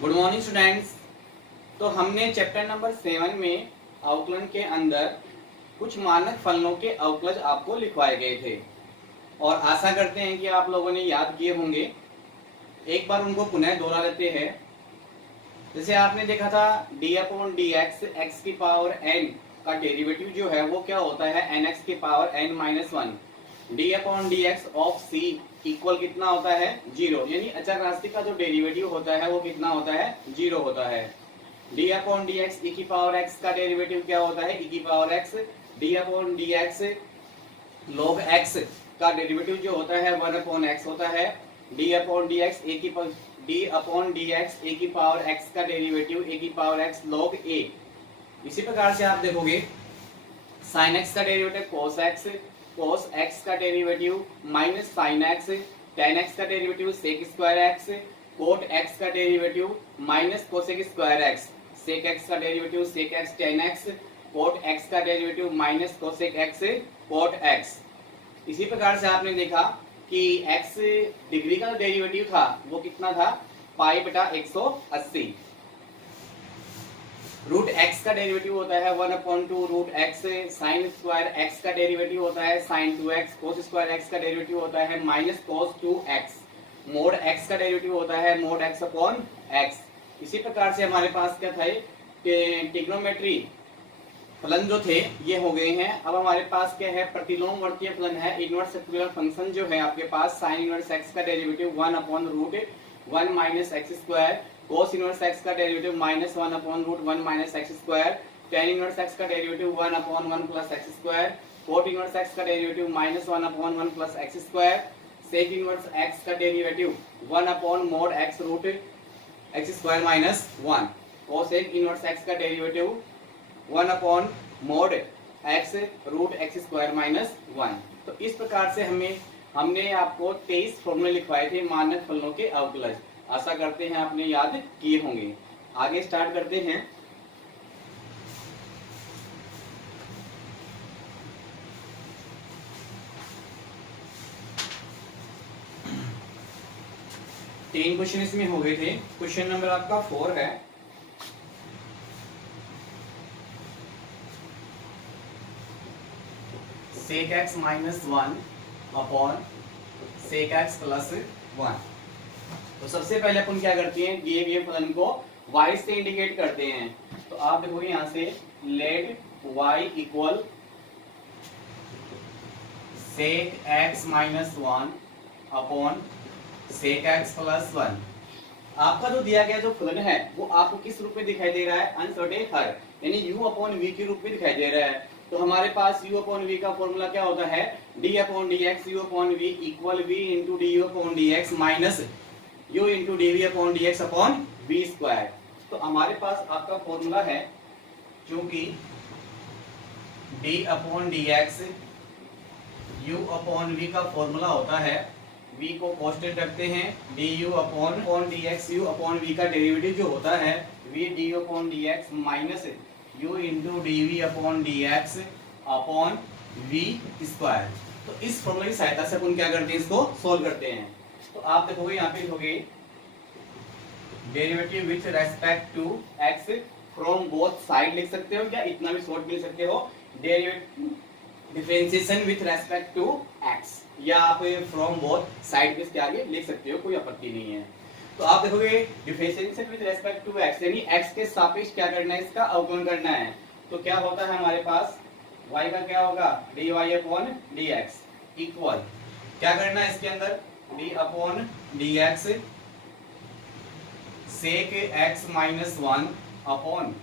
Good morning students. तो हमने chapter number 7 में अवकलन के अंदर कुछ मानक फलनों के अवकलज आपको लिखवाए गए थे और आशा करते हैं कि आप लोगों ने याद किए होंगे। एक बार उनको पुनः दोहरा लेते हैं। जैसे आपने देखा था d upon D x, x की पावर n का डेरिवेटिव जो है वो क्या होता है एन एक्स की power n minus one. D upon D x of c equal कितना होता है 0, यानी अचर राशि का जो डेरिवेटिव होता है वो कितना होता है 0 होता है। डी अपॉन डी एक्स ई की पावर एक्स का डेरिवेटिव क्या होता है ई की power X. D upon D X log x का डेरिवेटिव जो होता है 1 अपॉन एक्स होता है। D upon D X D upon D X A की पावर x का डेरिवेटिव ए की पावर x log a। इसी प्रकार से आप देखोगे sin x का derivative cos x, cos x का derivative minus sin x, tan x का derivative sec square x, cot x का derivative minus cosec square x, sec x का derivative sec x tan x, cot x का derivative minus cosec x cot x। इसी प्रकार से आपने देखा कि x डिग्री का डेरिवेटिव था वो कितना था पाई बटा 180। रूट x का डेरिवेटिव होता है 1 upon 2 root x। Sine square x का डेरिवेटिव होता है sine 2x। Cos square x का डेरिवेटिव होता है minus cos 2x। Mod x का डेरिवेटिव होता है मोड x अपॉन x। इसी प्रकार से हमारे पास क्या था ट्रिग्नोमेट्री फलन जो थे ये हो गए हैं। अब हमारे पास क्या है प्रतिलोमवर्तीय फलन है। इनवर्स सर्कुलर फंक्शन जो है आपके पास साइन इनवर्स x का derivative 1 upon root 1 minus x square. Cos inverse x का derivative minus 1 upon root 1 minus x square. Tan inverse x का derivative 1 upon 1 plus x square. Cot inverse x का derivative minus 1 upon 1 plus x square. Sec inverse x का derivative 1 upon mod x root x square minus 1। Cosec inverse x का derivative 1 upon mod x root x square minus 1। तो इस प्रकार से हमने आपको 23 फॉर्मूले लिखवाए थे मानक फलनों के अवकलज। आशा करते हैं आपने याद किए होंगे। आगे स्टार्ट करते हैं। तीन क्वेश्चन इसमें हो गए थे। क्वेश्चन नंबर आपका 4 है। Sec x minus 1 upon sec x plus 1। तो सबसे पहले अपन क्या करते हैं दिए गए फलन को y से इंडिकेट करते हैं। तो आप देखोगे यहां से let y equal sec x minus 1 upon sec x plus 1। आपका जो दिया गया जो फलन है वो आपको किस रूप में दिखाई दे रहा है अनसर्टेन हर, यानी u अपॉन v के रूप में दिखाई दे रहा है। तो हमारे पास u अपॉन v का फॉर्मूला क्या होता है d upon D x u upon v equal v into d u upon D x minus u into d v upon D x upon v square. तो हमारे पास आपका फॉर्मूला है चूंकि d upon D x u upon v का formula होता है v को कांस्टेंट रखते हैं d u upon D x u upon v का डेरिवेटिव जो होता है v d u upon D x minus u into d v upon D x upon v square. तो इस फॉर्मूले की सहायता से अपन क्या करते हैं इसको सोल्व करते हैं। तो आप देखोगे यहाँ पे लिखोगे derivative with respect to x from both side लिख सकते हो या इतना भी शॉर्ट लिख सकते हो differentiation with respect to x, या आप फ्रॉम बोथ साइड के इसके आगे लिख सकते हो, कोई आपत्ति नहीं है। तो आप देखोगे differentiation with respect to x यानी x के सापेक्ष क्या करना है इसका अवकलन करना है। तो क्या होता है हमारे पास y का क्या होगा dy अपॉन dx इक्वल क्या करना है इसके अंदर d upon dx sec x minus 1 upon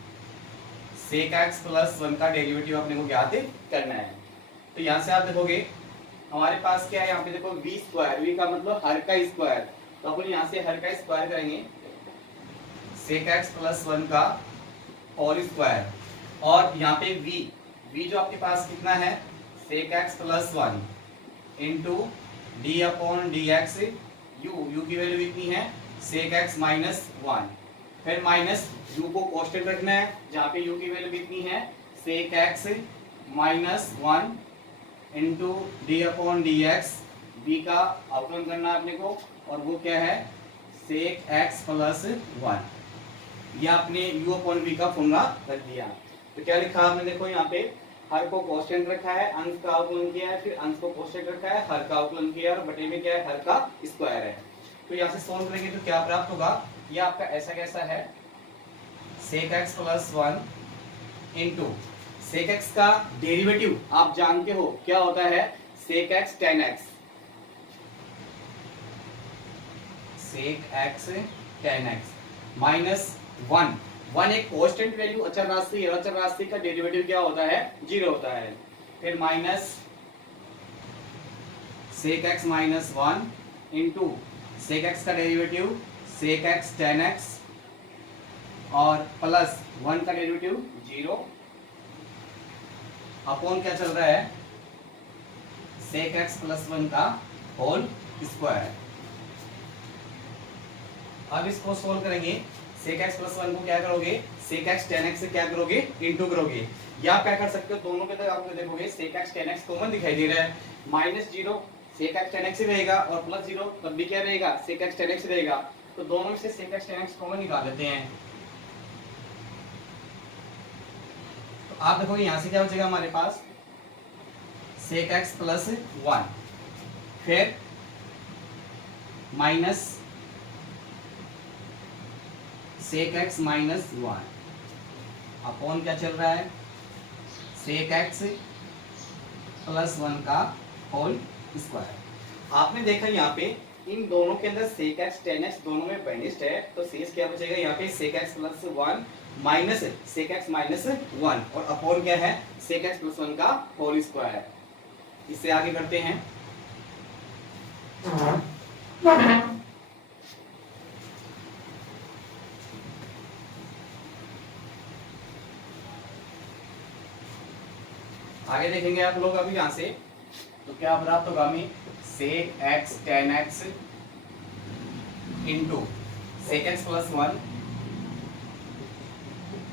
sec x plus 1 का डेरिवेटिव अपने को ज्ञात करना है। तो यहाँ से आप देखोगे हमारे पास क्या है यहाँ पे देखो v स्क्वायर, v का मतलब हर का स्क्वायर। तो अपन यहाँ से हर का स्क्वायर करेंगे सेक x प्लस 1 का होल स्क्वायर और यहाँ पे v जो आपके पास कितना है सेक x plus 1 into d upon D x you की वैल्यू कितनी है सेक x माइनस 1। फिर माइनस u को कांस्टेंट रखना है जहाँ पे u की वैल्यू कितनी है सेक x minus 1 into d upon D x v का अवकलन करना है अपने को और वो क्या है sec x प्लस 1। या आपने u अपॉन v का फॉर्मूला रख दिया। तो क्या लिखा आपने, देखो यहाँ पे हर को कांस्टेंट रखा है, अंश का अवकलन किया है, फिर अंश को कांस्टेंट रखा है, हर का अवकलन किया है और बटे में क्या है, हर का स्क्वायर है। तो यहाँ से सोल्व करेंगे तो क्या प्राप्त होगा, ये आपका ऐसा कैसा है, sec x plus 1 into sec x का डेरिवेटिव आप जानते हो क्या होता है, sec x tan x, sec x tan x minus 1 एक कांस्टेंट वैल्यू अचर राशि है, अचर राशि का डेरिवेटिव क्या होता है, 0 होता है। फिर minus sec x minus 1 into sec x का derivative sec x tan x और प्लस 1 का डेरिवेटिव 0 अपॉन क्या चल रहा है, sec x प्लस 1 का होल स्क्वायर। अब इसको सोल्व करेंगे, sec x प्लस 1 को क्या करोगे, sec x tan x से क्या करोगे, इंटू करोगे, या क्या कर सकते हो, दोनों के तक आप देखोगे sec x tan x common दिखाई दे रहा है, minus 0 sec x tan x ही रहेगा और प्लस 0 तब भी क्या रहेगा, sec x tan x रहेगा। तो दोनों में से sec x tan x common निकाल लेते हैं। तो आप देखोगे यहां से क्या बचेगा हमारे पास, sec x प्लस 1 फिर minus sec x minus 1 upon क्या चल रहा है, sec x प्लस 1 का होल स्क्वायर। आपने देखा यहाँ पे इन दोनों के अंदर sec x tan x दोनों में बैनिस्ड है, तो शेष क्या बचेगा यहाँ पे, sec x plus 1 minus sec x minus 1 और अपॉन क्या है, sec x प्लस 1 का होल स्क्वायर। इससे आगे करते हैं, आगे देखेंगे आप लोग अभी यहां से, तो क्या प्राप्त होगा हमें, sec x tan x into sec x plus 1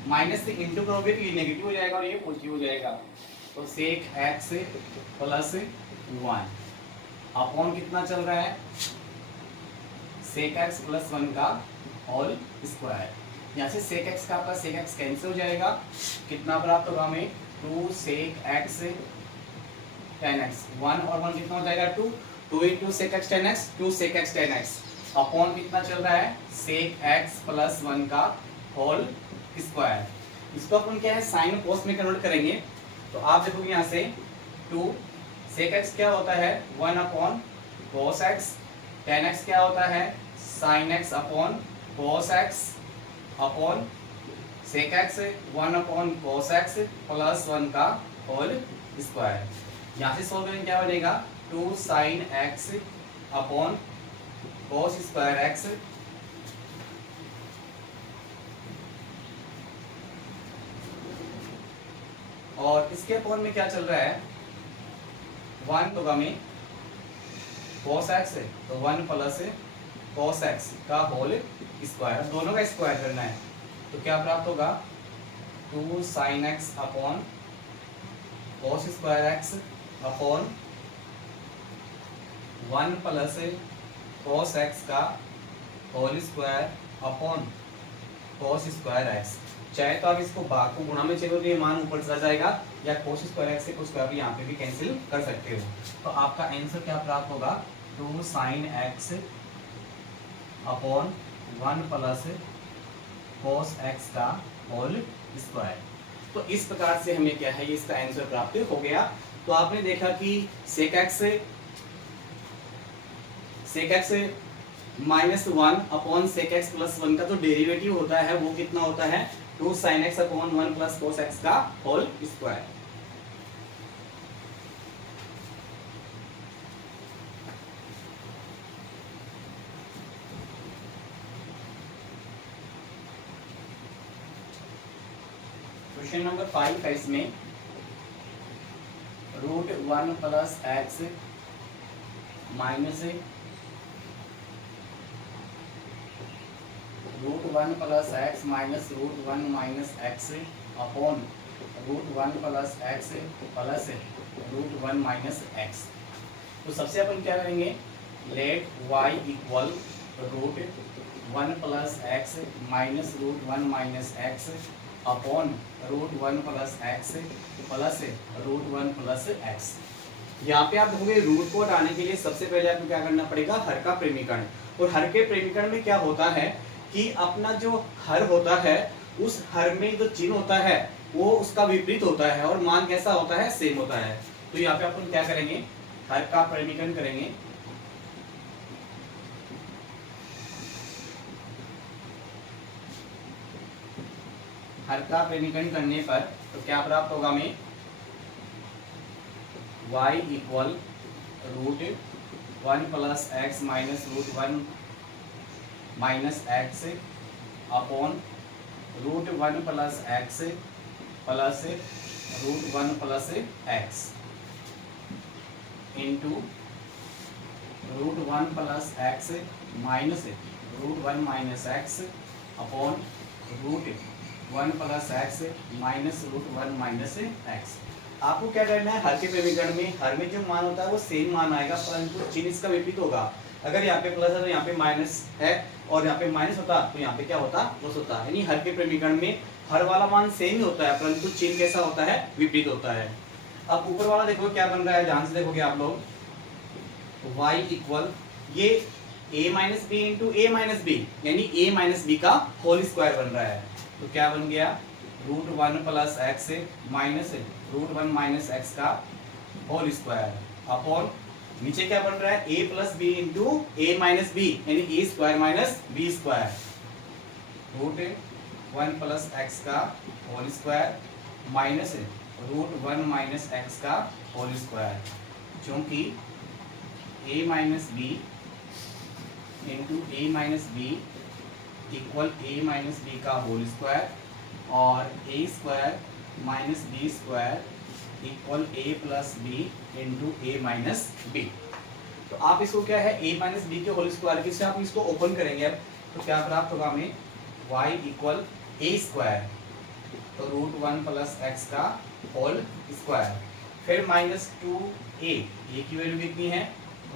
minus से इंटू करोगे तो ये नेगेटिव हो जाएगा और ये पॉजिटिव हो जाएगा। तो sec x प्लस 1 अपॉन कितना चल रहा है, sec x प्लस 1 का होल स्क्वायर। यहाँ से sec x का आपका sec x कैंसिल हो जाएगा, कितना प्राप्त होगा हमें, 2 sec x tan x, 1 और 1 कितना हो जाएगा, 2 into sec x tan x, 2 sec x tan x upon कितना चल रहा है, sec x प्लस 1 का होल स्क्वायर। इसको अपन क्या है, साइन कोस में कन्वर्ट करेंगे। तो आप देखोगे यहाँ से 2 sec x क्या होता है, 1 upon cos x, tan x क्या होता है, sin x upon cos x upon sec x 1 upon cos x plus 1 का होल स्क्वायर। यहाँ से सोल्व करेंगे क्या बनेगा, 2 sin x upon cos square x और इसके अपॉन में क्या चल रहा है, 1 होगा में cos x है, तो 1 प्लस cos x का होल स्क्वायर, दोनों का स्क्वायर करना है। तो क्या प्राप्त होगा, 2 sin x upon cos square x upon 1 plus cos x का whole square upon cos square x। चाहे तो आप इसको भाग को गुणा में चलो तो ये मान ऊपर चला जाएगा, या cos स्क्वायर x से cos स्क्वायर यहाँ पे भी कैंसिल कर सकते हो। तो आपका आंसर क्या प्राप्त होगा, 2 sin x upon 1 plus cos x का होल स्क्वायर। तो इस प्रकार से हमें क्या है, इसका आंसर प्राप्त हो गया। तो आपने देखा कि sec x minus 1 upon sec x plus 1 का जो डेरिवेटिव होता है वो कितना होता है, 2 sin x upon 1 plus cos x का होल स्क्वायर। क्वेश्चन नंबर 5 है, इसमें √1 plus x minus √1 plus x minus √1 minus x upon √1 plus x plus √1 minus x। तो सबसे अपन क्या करेंगे, let y equal one plus x minus root one minus x upon root one plus x plus root one plus x. यहाँ पे आप देखोगे root को हटाने के लिए सबसे पहले आपको क्या करना पड़ेगा, हर का प्रेमीकरण। और हर के प्रेमीकरण में क्या होता है कि अपना जो हर होता है उस हर में जो चिन्ह होता है वो उसका विपरीत होता है और मान कैसा होता है, सेम होता है। तो यहाँ पे अपन क्या करेंगे, हर का प्रेमीकरण करेंगे। हर का प्रेमीकरण करने पर तो क्या प्राप्त होगा हमें, y equal root one plus x minus root one minus x upon root one plus x plus root one plus x into root one plus x minus root one minus x upon root one plus x minus root one minus x. आपको क्या करना है, हर के प्रेमीकरण में हर में जो मान होता है वो सेम मान आएगा, परंतु चिन्ह इसका विपरीत होगा। अगर यहाँ पे प्लस है तो यहाँ पे माइनस है, और यहाँ पे माइनस होता तो यहाँ पे क्या होता, प्लस होता। यानी हर के प्रेमीकरण में हर वाला मान सेम ही होता है, परंतु चिन्ह कैसा होता है, विपरीत होता है। अब ऊपर वाला देखो क्या बन रहा है, ध्यान से देखोगे आप लोग, y इक्वल ये a minus B into A minus B, यानी a माइनस बी का होल स्क्वायर बन रहा है। तो क्या बन गया, root one plus x minus root one minus x का होल स्क्वायर अपॉन नीचे क्या बन रहा है, a plus B into A minus B, यानी ए square minus B square, root one plus x का whole square minus root one minus x का whole square, क्योंकि a minus B into A minus B equal A minus B का whole square और A square minus B square equal A plus B into A minus B. तो आप इसको क्या है, a minus B के whole square की से आप इसको ओपन करेंगे अब, तो क्या प्राप्त होगा हमें, y इक्वल ए स्क्वायर, तो रूट वन प्लस एक्स का होल स्क्वायर, फिर माइनस टू ए की वैल्यू कितनी है,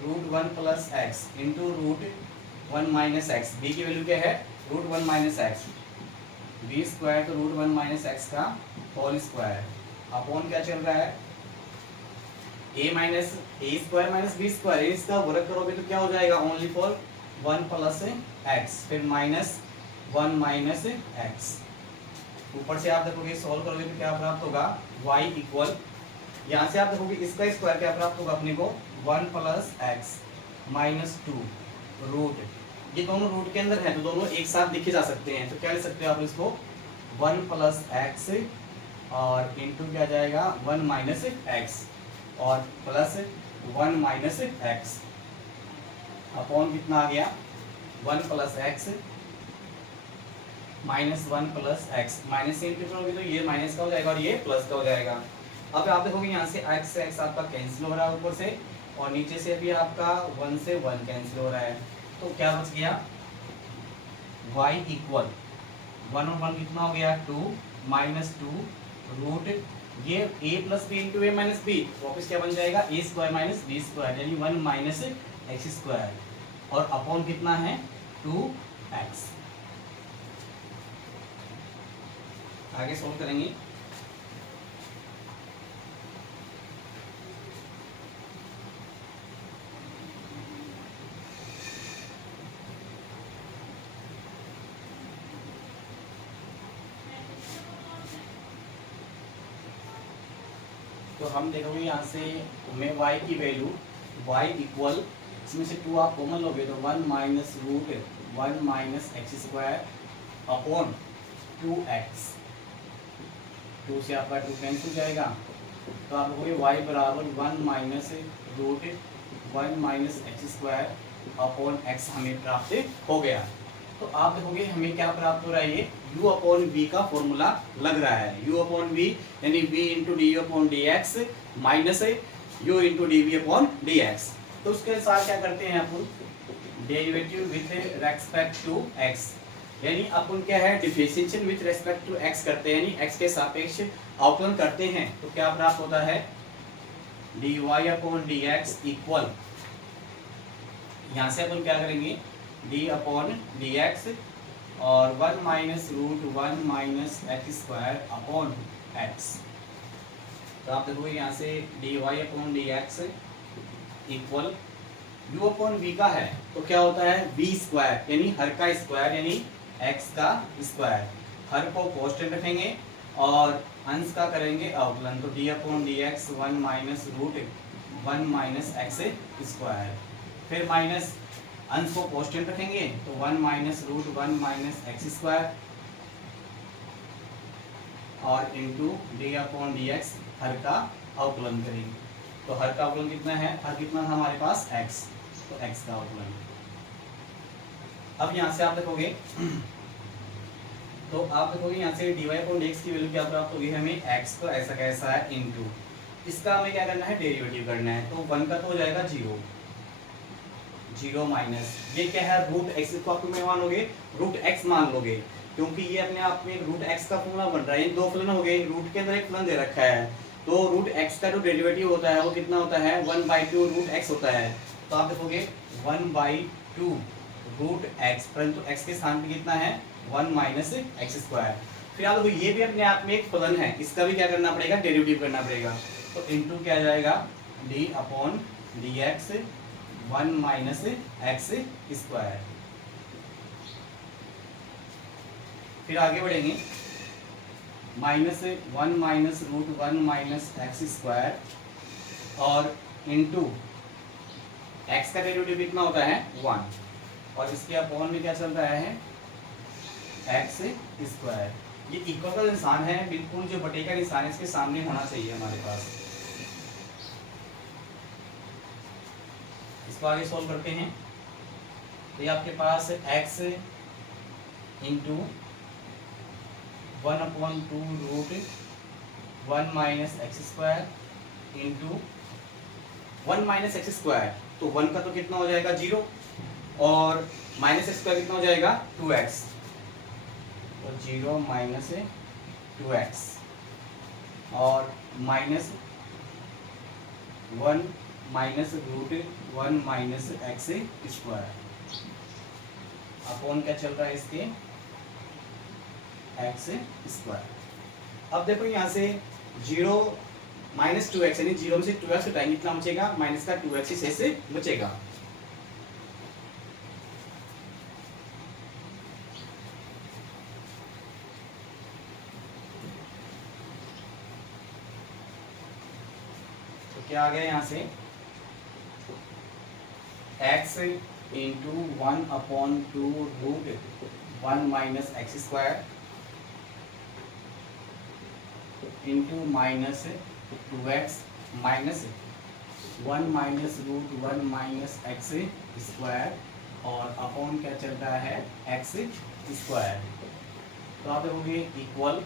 root one plus x into root one minus x, b की वैल्यू क्या है, root one minus x, b square तो रूट वन माइनस एक्स का होल स्क्वायर अपॉन क्या चल रहा है, a minus a square minus B square, इसका वर्ग करोगे तो क्या हो जाएगा, only for one plus x, फिर माइनस वन माइनस एक्स। ऊपर से आप देखोगे सॉल्व करोगे तो क्या प्राप्त होगा, y इक्वल, यहाँ से आप देखोगे इसका स्क्वायर क्या प्राप्त होगा अपने को, one plus x minus two root, ये दोनों रूट के अंदर है तो दोनों एक साथ लिखे जा सकते हैं, तो क्या लिख सकते हो आप इसको, वन प्लस एक्स और इंटू क्या जाएगा, वन माइनस एक्स और plus one minus x upon कितना आ गया, one plus x minus one plus x, minus से इंटू करोगे तो ये माइनस का हो जाएगा और ये प्लस का हो जाएगा। अब आप देखोगे यहाँ से एक्स से एक्स आपका कैंसिल हो रहा है ऊपर से, और नीचे से भी आपका वन से वन कैंसिल हो रहा है, तो क्या बच गया, y इक्वल वन और वन कितना हो गया, टू माइनस टू रूट ये a plus B into A minus b, वापस क्या बन जाएगा, a square minus B square, यानी वन माइनस एक्स स्क्वायर, और अपॉन कितना है, टू एक्स। आगे सोल्व करेंगे। तो हम देखोगे यहाँ से में y की वैल्यू y इक्वल, इसमें से टू आप कॉमन लोगे तो one minus root one minus x square upon two x, two से आपका टू कैंसिल हो जाएगा, तो आप देखोगे y बराबर one minus root one minus x square upon x हमें प्राप्त हो गया। तो आप देखोगे हमें क्या प्राप्त हो रहा है, ये u अपॉन v का फॉर्मूला लग रहा है, u अपॉन v यानी v into d upon D x minus u into d v upon D x. तो उसके अनुसार क्या करते हैं अपन, derivative with respect to x, यानी अपन क्या है, differentiation with respect to x करते हैं, यानी x के सापेक्ष अवकलन करते हैं, तो क्या प्राप्त होता है, dy upon D x equal, यहाँ से अपन क्या करेंगे, डी अपॉन डी एक्स और 1 minus root 1 minus x square upon x. तो आप देखोगे यहाँ से d y upon D x equal u upon v का है तो क्या होता है v स्क्वायर यानी हर का स्क्वायर यानी x का स्क्वायर। हर को कांस्टेंट रखेंगे और अंश का करेंगे अवकलन। तो d upon D x 1 minus root 1 minus x square. फिर माइनस अंश को कांस्टेंट रखेंगे तो 1 minus root 1 minus x square और into d upon D x हर का अवकलन करेंगे। तो हर का अवकलन कितना है, हर कितना था हमारे पास x, तो x का अवकलन। अब यहाँ से आप देखोगे तो आप देखोगे यहाँ से dy अपॉन dx की वैल्यू क्या प्राप्त होगी हमें, x तो ऐसा कैसा है इंटू इसका हमें क्या करना है डेरिवेटिव करना है। तो 1 का तो हो जाएगा 0 0 माइनस ये क्या है रूट x को आप में मानोगे रूट x मान लोगे क्योंकि ये अपने आप में रूट x का फॉर्मूला बन रहा है। ये दो फलन हो गए, रूट के अंदर एक फलन दे रखा है तो रूट x का जो डेरिवेटिव होता है वो कितना होता है 1/2 रूट x होता है। तो आप देखोगे 1/2 रूट x परंतु x के स्थान पे कितना है 1 माइनस एक्स स्क्वायर। फिर आप देखो ये भी अपने आप में एक फलन है, इसका भी क्या करना पड़ेगा डेरिवेटिव करना पड़ेगा। तो इनटू क्या जाएगा d upon D x 1 minus x square. फिर आगे बढ़ेंगे minus 1 minus root 1 minus x square और इनटू x का डेरिवेटिव कितना होता है 1 और इसके अपॉन में क्या चल रहा है एक्स स्क्वायर। ये इक्वल का निशान है, बिल्कुल जो बटे का निशान है इसके सामने होना चाहिए हमारे पास। इसको आगे सोल्व करते हैं तो ये आपके पास x into 1/2 root 1 minus x square into 1 minus x square. तो 1 का तो कितना हो जाएगा 0 और माइनस एक्स स्क्वायर कितना हो जाएगा 2x। तो 0 माइनस 2x और minus 1 minus root 1 minus x square upon क्या चल रहा है इसके एक्स स्क्वायर। अब देखो यहाँ से 0 माइनस 2x यानी 0 में से 2x हटाएंगे कितना बचेगा माइनस का 2x ही शेष बचेगा। तो क्या आ गया यहाँ से x into 1/2 root 1 minus x square into minus 2x minus 1 minus root 1 minus x square और अपॉन क्या चल रहा है एक्स स्क्वायर। तो आप देखोगे इक्वल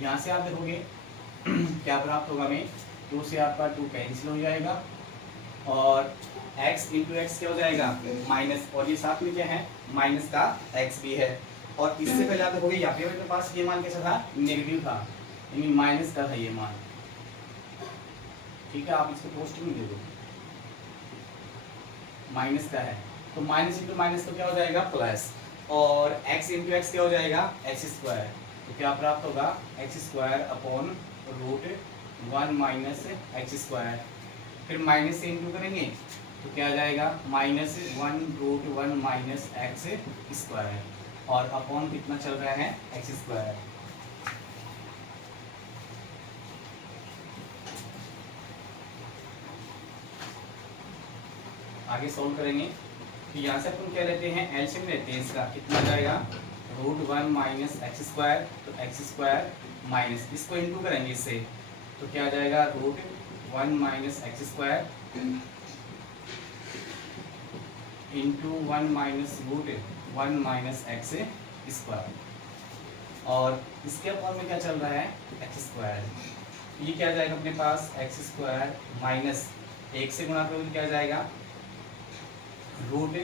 यहाँ से आप देखोगे क्या प्राप्त होगा हमें 2 से आपका 2 कैंसिल हो जाएगा और x इंटू एक्स क्या हो जाएगा माइनस और ये साथ में क्या है माइनस का x भी है। और इससे पहले आप देखोगे यहाँ पे मेरे पास ये मान कैसा था नेगेटिव था यानी माइनस का था ये मान, ठीक है आप इसको पॉजिटिव में दे दो माइनस का है। तो माइनस इंटू माइनस तो क्या हो जाएगा प्लस और x इंटू एक्स क्या हो जाएगा एक्स स्क्वायर। तो क्या प्राप्त होगा x square upon root 1 minus x square. फिर माइनस से इंटू करेंगे तो क्या आ जाएगा minus 1 root 1 minus x square और अपॉन कितना चल रहा है एक्स स्क्वायर। आगे सोल्व करेंगे तो यहाँ से अपन क्या लेते हैं एलसीएम लेते हैं इसका कितना जाएगा रूट 1 माइनस एक्स स्क्वायर। तो एक्स स्क्वायर माइनस इसको इंटू करेंगे इससे तो क्या आ जाएगा root 1 minus x square into 1 minus root 1 minus x square और इसके अपॉन में क्या चल रहा है एक्स स्क्वायर। ये क्या आ जाएगा अपने पास एक्स स्क्वायर माइनस 1 से गुणा करोगे क्या आ जाएगा रूट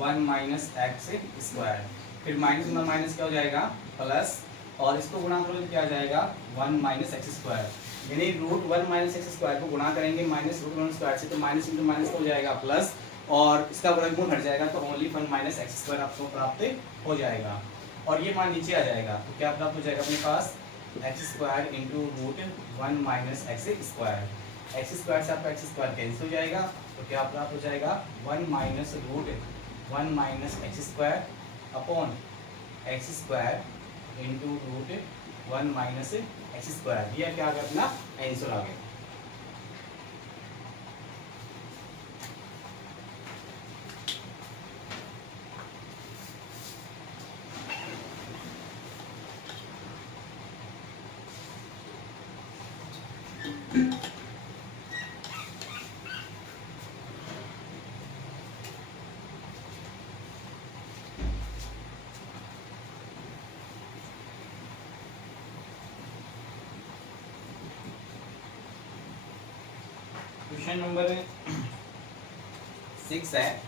1 माइनस एक्स स्क्वायर। फिर माइनस गुना माइनस क्या हो जाएगा प्लस और इसको गुणा करोगे क्या आ जाएगा 1 माइनस एक्स स्क्वायर यानी रूट 1 माइनस एक्स स्क्वायर को गुणा करेंगे माइनस रूट 1 स्क्वायर से तो माइनस इंटू माइनस हो जाएगा प्लस और इसका वर्गमूल हट जाएगा तो ओनली 1 माइनस एक्स स्क्वायर आपको प्राप्त हो जाएगा। और ये मान नीचे आ जाएगा तो क्या प्राप्त हो जाएगा अपने पास x square into root 1 minus x square. X square से आपका एक्स स्क्वायर कैंसिल हो जाएगा तो क्या प्राप्त हो जाएगा 1 minus root 1 minus x square upon x square into root 1 minus x square. यह क्या आ गया अपना आंसर आ गया। क्वेश्चन नंबर 6 है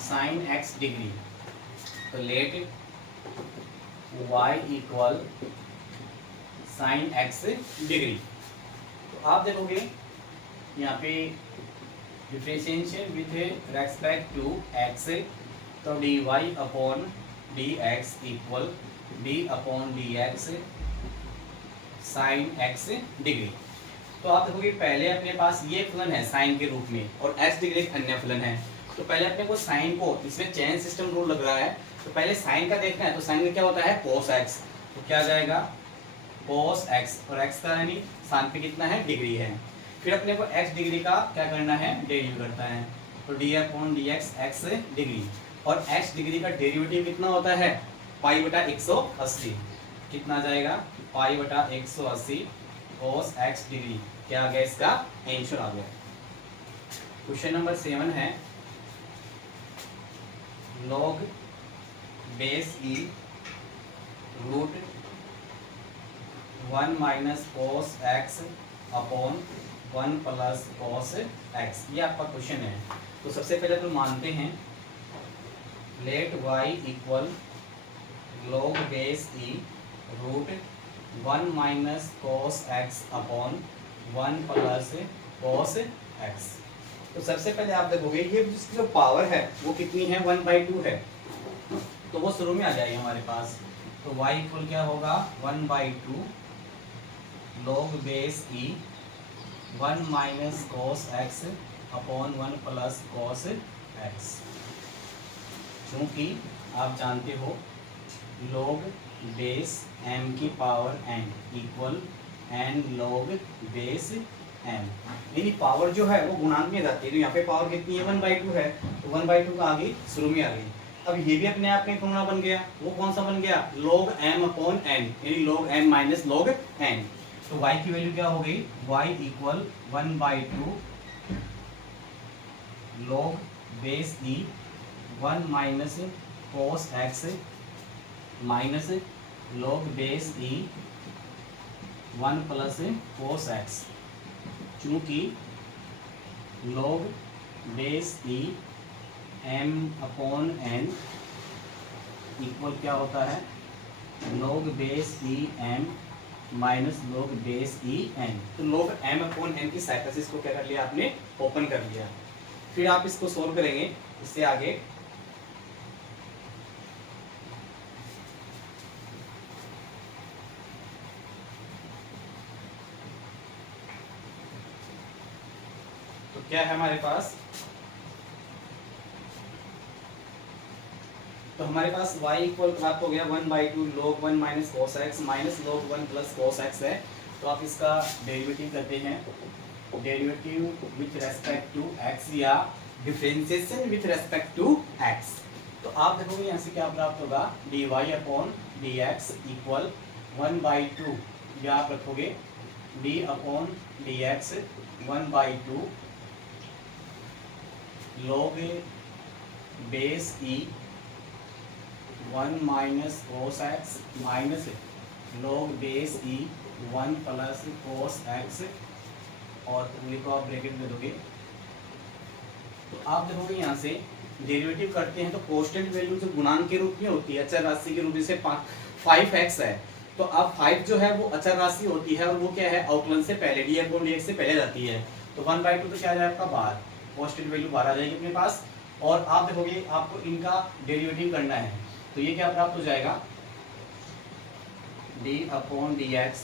साइन एक्स डिग्री। तो let y equal sine x degree. तो आप देखोगे यहाँ पे differentiation with respect to x, तो dy upon dx equal d upon dx sine x degree. तो आप देखोगे पहले अपने पास ये फलन है साइन के रूप में और एक्स डिग्री एक अन्य फलन है। तो पहले अपने को साइन को, इसमें चेन सिस्टम रूल लग रहा है, तो पहले साइन का देखना है। तो साइन में क्या होता है कोस एक्स, तो क्या आ जाएगा कोस एक्स, और एक्स का यानी साइन पे कितना है डिग्री है। फिर अपने को एक्स डिग्री का क्या करना है डेरिवेटिव करता है, तो d upon D x degree, और एक्स डिग्री का डेरिवेटिव कितना होता है पाई बटा 180। कितना आ जाएगा पाई बटा 180 कोस एक्स डिग्री। क्या आ गया इसका आंसर आ गया। क्वेश्चन नंबर 7 है log base e root 1 minus cos x upon 1 plus cos x. ये आपका क्वेश्चन है। तो सबसे पहले तो मानते हैं let y equal log base e root 1 minus cos x upon 1 plus cos x. तो सबसे पहले आप देखोगे ये जिसकी जो पावर है वो कितनी है 1/2 है, तो वो शुरू में आ जाएगी हमारे पास। तो y इक्वल क्या होगा 1/2 log base e 1 minus cos x upon 1 plus cos x. क्योंकि आप जानते हो लॉग बेस m की power n equal n log base m, यानी पावर जो है वो गुणांक में जाती है। तो यहाँ पे पावर कितनी है 1/2 है, तो 1/2 का आगे शुरू में आ गई। अब ये भी अपने आप में फॉर्मूला बन गया, वो कौन सा बन गया log m अपॉन n, यानी log m minus log n। तो y की वैल्यू क्या हो गई y equal 1/2 log base e 1 minus cos x minus log base e 1 plus cos x. चूंकि log base e m upon n equal क्या होता है log base e m minus log base e n। तो log m upon n की साइक्लिस को क्या कर लिया आपने ओपन कर लिया। फिर आप इसको सोल्व करेंगे इससे आगे। तो क्या है हमारे पास, तो हमारे पास y इक्वल प्राप्त हो गया 1/2 log 1 minus cos x minus log 1 plus cos x है। तो आप इसका डेरिवेटिव करते हैं, derivative with respect to x या differentiation with respect to x। तो आप देखोगे यहाँ से क्या प्राप्त होगा dy अपॉन dx इक्वल 1/2, या आप रखोगे d upon dx 1/2 log base e 1 minus cos x minus log base e 1 plus cos x, और को आप ब्रैकेट में दोगे। तो आप देखोगे यहाँ से डेरिवेटिव करते हैं तो कांस्टेंट वैल्यू जो गुणांक के रूप में होती है, अचर राशि के रूप में, जैसे 5x है तो अब 5 जो है वो अचर राशि होती है और वो क्या है अवकलन से पहले dx से पहले जाती है। तो 1/2 तो क्या आ जाएगा आपका बाहर, पॉजिटिव वैल्यू बाहर आ जाएगी अपने पास। और आप देखोगे आपको इनका डेरिवेटिव करना है, तो ये क्या प्राप्त हो जाएगा, d/dx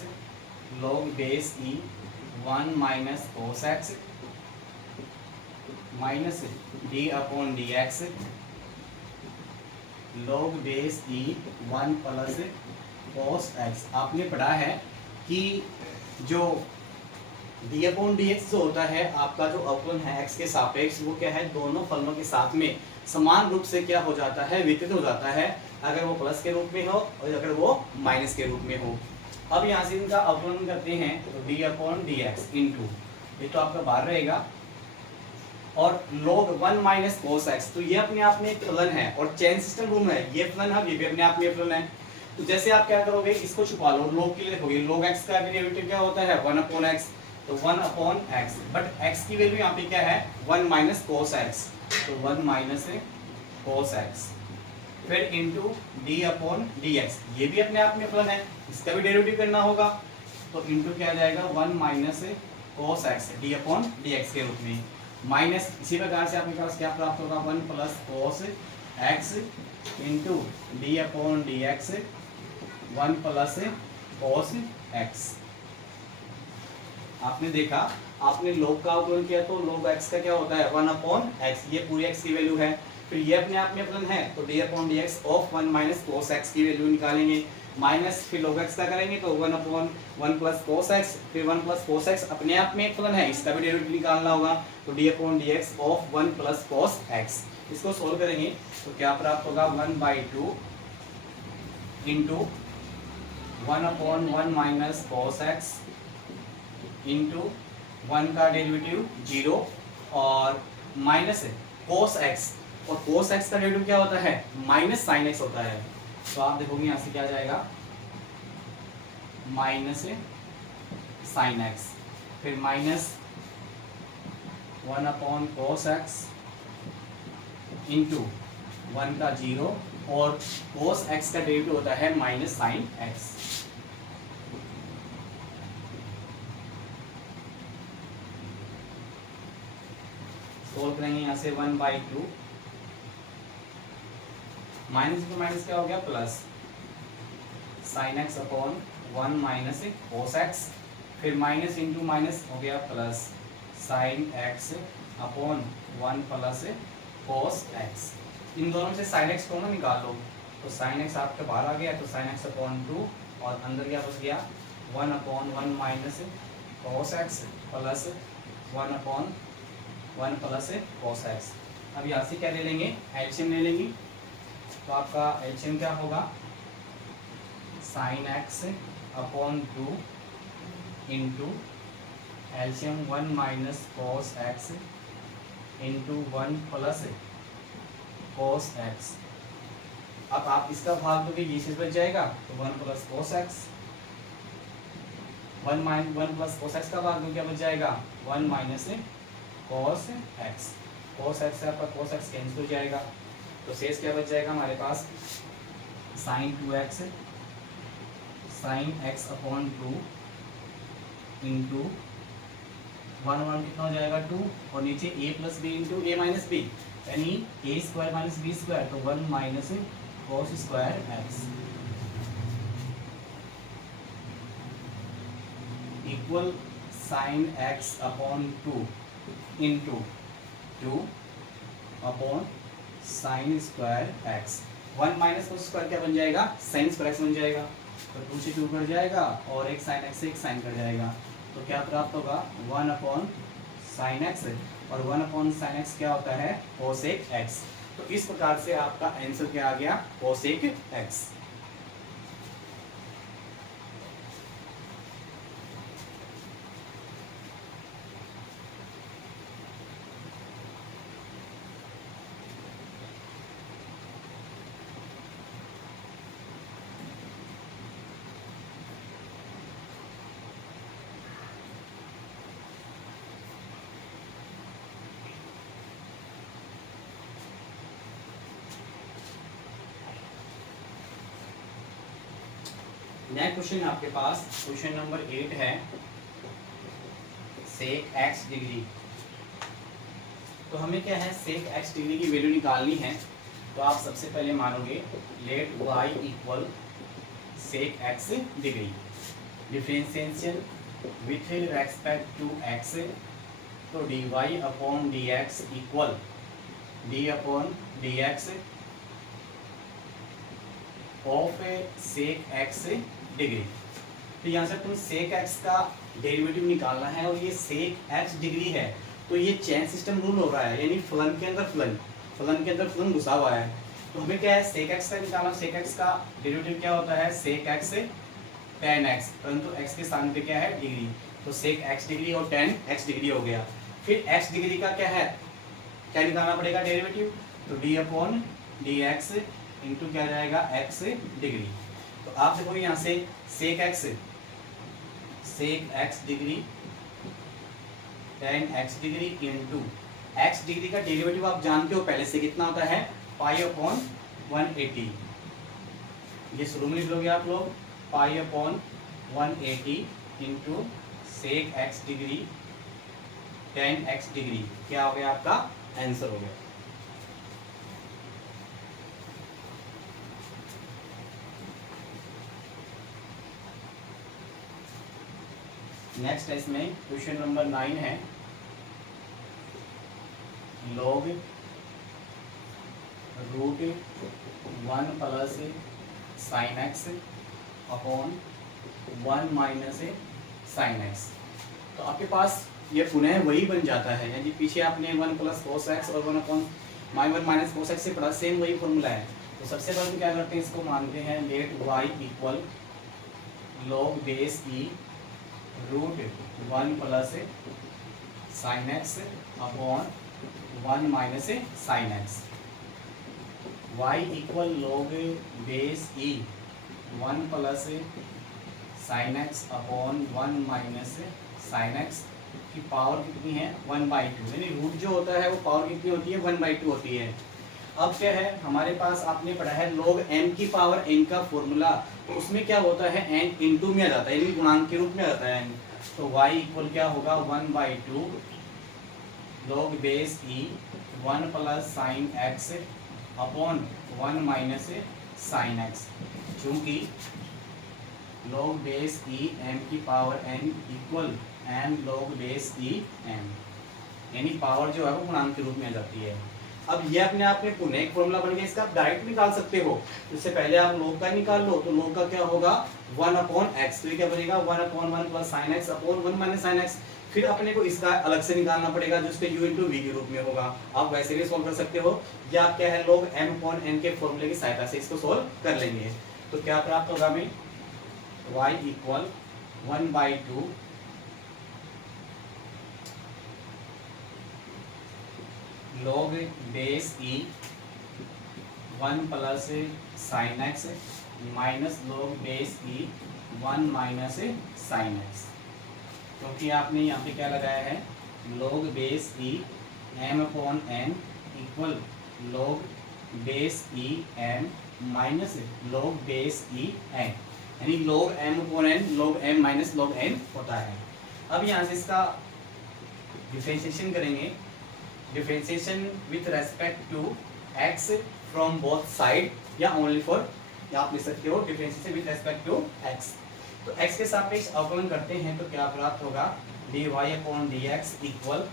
log base e 1 minus cos x minus d/dx log base e 1 plus cos x. आपने पढ़ा है कि जो d/dx जो होता है आपका जो अवकलन है x के सापेक्ष, वो क्या है, दोनों फलनों के साथ में समान रूप से क्या हो जाता है, वितरित हो जाता है, अगर वो प्लस के रूप में हो और अगर वो माइनस के रूप में हो। अब यहाँ से इनका अवकलन करते हैं, तो d/dx इंटू, ये तो आपका बाहर रहेगा, और log 1 माइनस कोस एक्स, तो ये अपने आप में एक फलन है और चेन सिस्टम रूल है, ये फलन है, ये भी अपने आप में फलन है। तो जैसे आप क्या करोगे, इसको छुपा लो, log के लिए देखोगे, log x का डेरिवेटिव क्या होता है, 1/x, तो 1/x, बट x की वैल्यू यहाँ पे क्या है, 1 माइनस कोस एक्स, तो 1 माइनस कोस एक्स, फिर इंटू d/dx, ये भी अपने आप में फलन है, इसका भी डेरिवेटिव करना होगा, तो इंटू क्या आ जाएगा, 1 माइनस कोस एक्स d/dx के रूप में, माइनस इसी प्रकार से आपके पास क्या प्राप्त होगा, 1 plus cos x into d/dx 1 plus cos x. आपने देखा, आपने log का अवकलन किया तो log x का क्या होता है, 1/x, ये पूरी x की वैल्यू है, फिर ये अपने आप में फलन है, तो d/dx of 1 minus cos x की वैल्यू निकालेंगे, माइनस फिर log x का करेंगे तो 1/1 प्लस कोस x, फिर 1 प्लस कोस x अपने आप में एक फलन है, इसका भी डेरिवेटिव निकालना होगा, तो d/dx of 1 plus cos x। इसको सोल्व करेंगे तो क्या प्राप्त होगा, 1/2 into 1/1 minus cos x into 1 का डेरिवेटिव 0 और माइनस कोस x, और कोस x का डेरिवेटिव क्या होता है, माइनस साइन x होता है, तो आप देखोगे यहाँ से क्या जाएगा, माइनस साइन x, फिर माइनस 1/cos x इंटू 1 का 0 और cos x का डेरिवेटिव होता है माइनस साइन x। सोल्व करेंगे यहाँ से 1/2, माइनस टू माइनस क्या हो गया, plus sign x upon 1 minus cos x, फिर माइनस इंटू माइनस हो गया plus sign x upon 1 plus cos x। इन दोनों से साइन x कॉमन निकाल लो, तो साइन x आपके बाहर आ गया, तो साइन x अपॉन 2 और अंदर क्या बच गया, 1/1 minus cos x plus 1/1 plus cos x। अब यहाँ से क्या ले लेंगे, एलसीएम ले लेंगे, तो आपका एलसीएम क्या होगा, sine x upon 2 into LCM 1 minus cos x into 1 plus cos x। अब आप इसका भाग दोगे, ये चीज बच जाएगा, तो 1 plus cos x, 1 plus cos x का भाग दो, क्या बच जाएगा, 1 माइनस कोस x। कोस x से आपका कोस x कैंसिल हो जाएगा, तो शेष क्या बच जाएगा हमारे पास, sine 2x, sine x upon 2 into 1 कितना हो जाएगा 2, और नीचे a plus B into a minus B, यानी a square minus B square, तो 1 minus cos square x equal sine x upon 2 into 2 upon sine square x। 1 minus cos square क्या बन जाएगा, साइन स्क्वायर x बन जाएगा, तो 2 से 2 cut जाएगा और एक साइन x से एक साइन कट जाएगा, तो क्या प्राप्त होगा, 1 अपॉन साइन x, और 1 अपॉन साइन x क्या होता है, कोसेक x। तो इस प्रकार से आपका आंसर क्या आ गया, कोसेक x। नेक्स्ट क्वेश्चन आपके पास क्वेश्चन नंबर 8 है, सेक एक्स डिग्री। तो हमें क्या है, सेक एक्स डिग्री की वैल्यू निकालनी है। तो आप सबसे पहले मानोगे let y equal sec x degree, differentiation with respect to x, तो dy upon dx equal d upon dx of sec x degree. तो यहाँ से तुम सेक एक्स का डेरिवेटिव निकालना है और ये सेक एक्स डिग्री है, तो ये चेन सिस्टम रूल हो रहा है, यानी फलन के अंदर फलन, फलन के अंदर फलन घुसा हुआ है। तो हमें क्या है, सेक एक्स का निकालना। सेक एक्स का डेरिवेटिव क्या होता है, सेक एक्स टेन एक्स, परंतु एक्स के स्थान पे क्या है, डिग्री, तो सेक एक्स डिग्री और टेन एक्स डिग्री हो गया। फिर एक्स डिग्री का क्या है, क्या निकालना पड़ेगा डेरिवेटिव, तो d upon D x into क्या जाएगा, एक्स डिग्री। तो आप देखोगे यहाँ से sec x degree tan x degree into x degree का डेरिवेटिव आप जानते हो पहले से, कितना होता है, पाई अपॉन 180। ये शुरू में लिख लोगे आप लोग, pi upon 180 into sec x degree tan x degree, क्या हो गया आपका आंसर हो गया। नेक्स्ट है इसमें क्वेश्चन नंबर 9 है, log root 1 plus sine x upon 1 minus sine x. तो आपके पास ये पुनः वही बन जाता है, यानी पीछे आपने 1 प्लस कोस एक्स और 1 अपॉन 1 माइनस कोस एक्स से पढ़ा, सेम वही फॉर्मूला है। तो सबसे पहले क्या करते हैं, इसको मानते हैं let y equal log base e root 1 plus sine x upon 1 minus sine x. y equal log base e 1 plus sine x upon 1 minus sine x की पावर कितनी है, 1/2, यानी रूट जो होता है वो पावर कितनी होती है, 1/2 होती है। अब क्या है, हमारे पास आपने पढ़ा है log m की पावर n का फॉर्मूला, तो उसमें क्या होता है, n इंटू में आ जाता है, यानी गुणांक के रूप में आ जाता है n। तो y इक्वल क्या होगा, 1/2 log base e 1 plus sine x upon 1 minus sine x, चूंकि log बेस ई m की power n equal m log base e m, यानी पावर जो है वो गुणांक के रूप में आ जाती है। अब ये अपने आप में पुनः एक फॉर्मूला बन गया, इसका आप डायरेक्ट निकाल सकते हो। इससे पहले आप log का निकाल लो, तो log का क्या होगा, 1 अपॉन एक्स, तो ये क्या बनेगा, 1 upon 1 plus sine x upon 1 minus sine x. फिर अपने को इसका अलग से निकालना पड़ेगा, जिसके u इंटू वी के रूप में होगा। आप वैसे भी सॉल्व कर सकते हो, या आप क्या है, log m अपॉन n के फॉर्मूले की सहायता से इसको सॉल्व कर लेंगे। तो क्या प्राप्त होगा हमें, y equal 1/2 log base e 1 plus sine x minus log base e 1 minus sine x, क्योंकि आपने यहाँ पे क्या लगाया है, log base e m upon n equal log base e m minus log base e n, यानी log m upon n log m minus log n होता है। अब यहाँ से इसका डिफरेंशिएशन करेंगे, differentiation with respect to x from both side, या only for, या आप लिख सकते हो differentiation with respect to x। तो x के सापेक्ष अवकलन करते हैं, तो क्या प्राप्त होगा, dy अपॉन dx इक्वल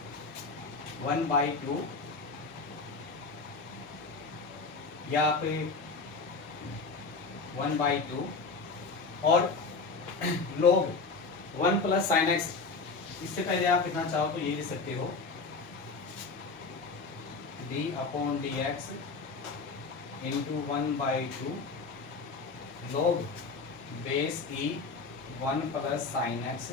1/2, या आप 1/2 और log 1 प्लस साइन एक्स, इससे पहले आप लिखना चाहो तो ये लिख सकते हो, d upon dx into 1/2 log base e 1 plus sine x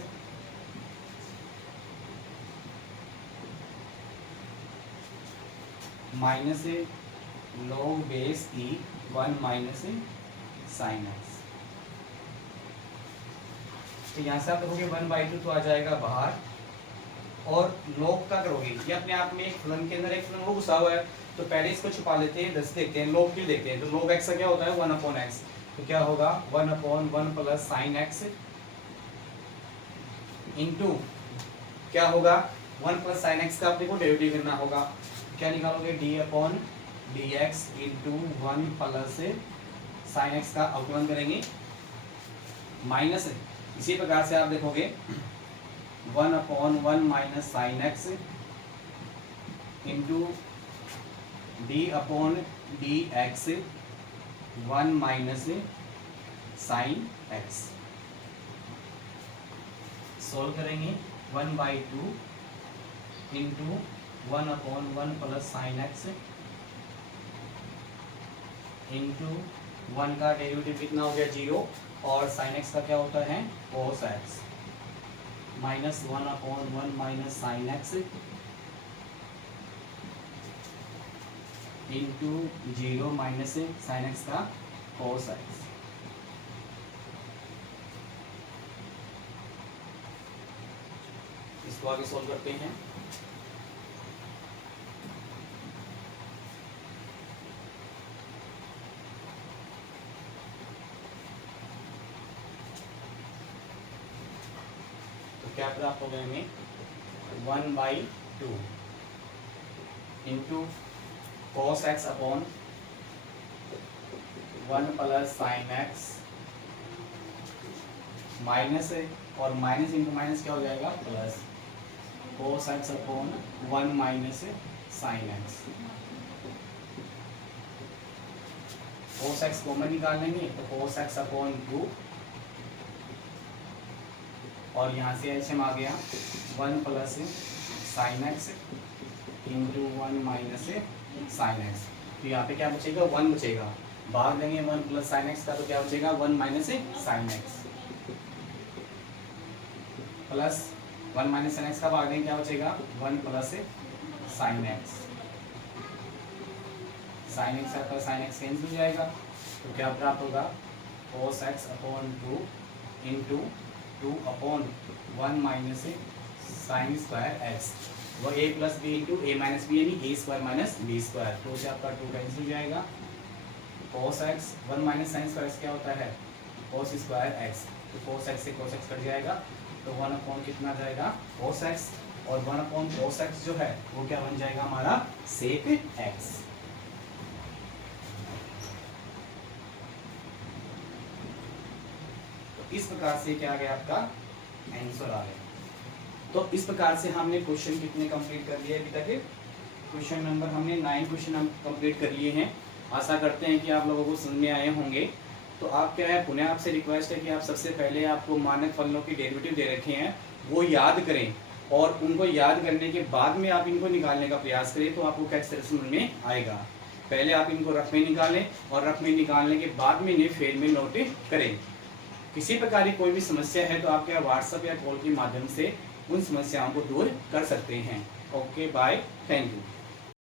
minus log base e 1 minus sine x. तो यहाँ से आप देखोगे 1/2 तो आ जाएगा बाहर, और log का करोगे, ये अपने आप में एक फलन के अंदर एक फलन वो घुसा हुआ है, तो पहले इसको छुपा लेते हैं, 10 देखते हैं, log फिर देखते हैं। तो log x का क्या होता है, 1 अपॉन एक्स, तो क्या होगा 1 upon 1 plus sine x into क्या होगा 1 प्लस साइन एक्स का आप देखो डेरिवेटिव करना होगा, क्या निकालोगे D upon D x into 1 plus sine x का अवकलन करेंगे माइनस इसी प्रकार से आप देखोगे 1 upon 1 minus sine x into d upon D x 1 minus sine x. Solve करेंगे 1/2 into 1 upon 1 plus sine x into 1 का डेरिवेटिव कितना हो गया 0 और साइन एक्स का क्या होता है कोस x minus 1 upon 1 minus sine x into 0 minus sine x का कोस एक्स। इसको आगे सोल्व करते हैं। तो क्या प्राप्त हो गया हमें 1/2 into cos x upon 1 plus sine x minus और माइनस इंटू माइनस क्या हो जाएगा plus cos x upon 1 minus sine x. cos x common निकाल लेंगे तो cos x अपॉन 2 और यहाँ से एच आ गया 1 plus sine x into 1 minus sine x. तो यहाँ पे क्या बचेगा 1 बचेगा, भाग देंगे 1 प्लस साइन एक्स का तो क्या बचेगा 1 minus sine x plus 1 minus sine x का भाग देंगे क्या बचेगा 1 plus sine x. Sine x का साइन एक्स कैंसिल हो जाएगा तो क्या प्राप्त होगा cos x upon 2 into 2 upon 1 minus sine square x वो a plus B into A minus B यानी ए स्क्वायर माइनस बी स्क्वायर। तो से आपका 2 कैंसिल हो जाएगा cos x 1 minus sine square क्या होता है cos स्क्वायर x तो cos x से cos x कट जाएगा तो 1 अपॉन कितना जाएगा cos x और 1 अपॉन cos x जो है वो क्या बन जाएगा हमारा sec x। तो इस प्रकार से क्या आ गया आपका आंसर आ गया। तो इस प्रकार से हमने क्वेश्चन कितने कंप्लीट कर लिए अभी तक क्वेश्चन नंबर हमने 9 क्वेश्चन हम कंप्लीट कर लिए हैं। आशा करते हैं कि आप लोगों को समझ में आए होंगे। तो आप क्या है पुनः आपसे रिक्वेस्ट है कि आप सबसे पहले आपको मानक फलनों की डेरिवेटिव दे रखे हैं वो याद करें और उनको याद करने के बाद में आप इनको निकालने का प्रयास करें तो आपको कैसे समझ में आएगा। पहले आप इनको रफ में निकालें और रफ में निकालने के बाद में इन्हें फेल में नोट करें। किसी प्रकार की कोई भी समस्या है तो आप क्या व्हाट्सएप या कॉल के माध्यम से उन समस्याओं को दूर कर सकते हैं। Okay bye, thank you.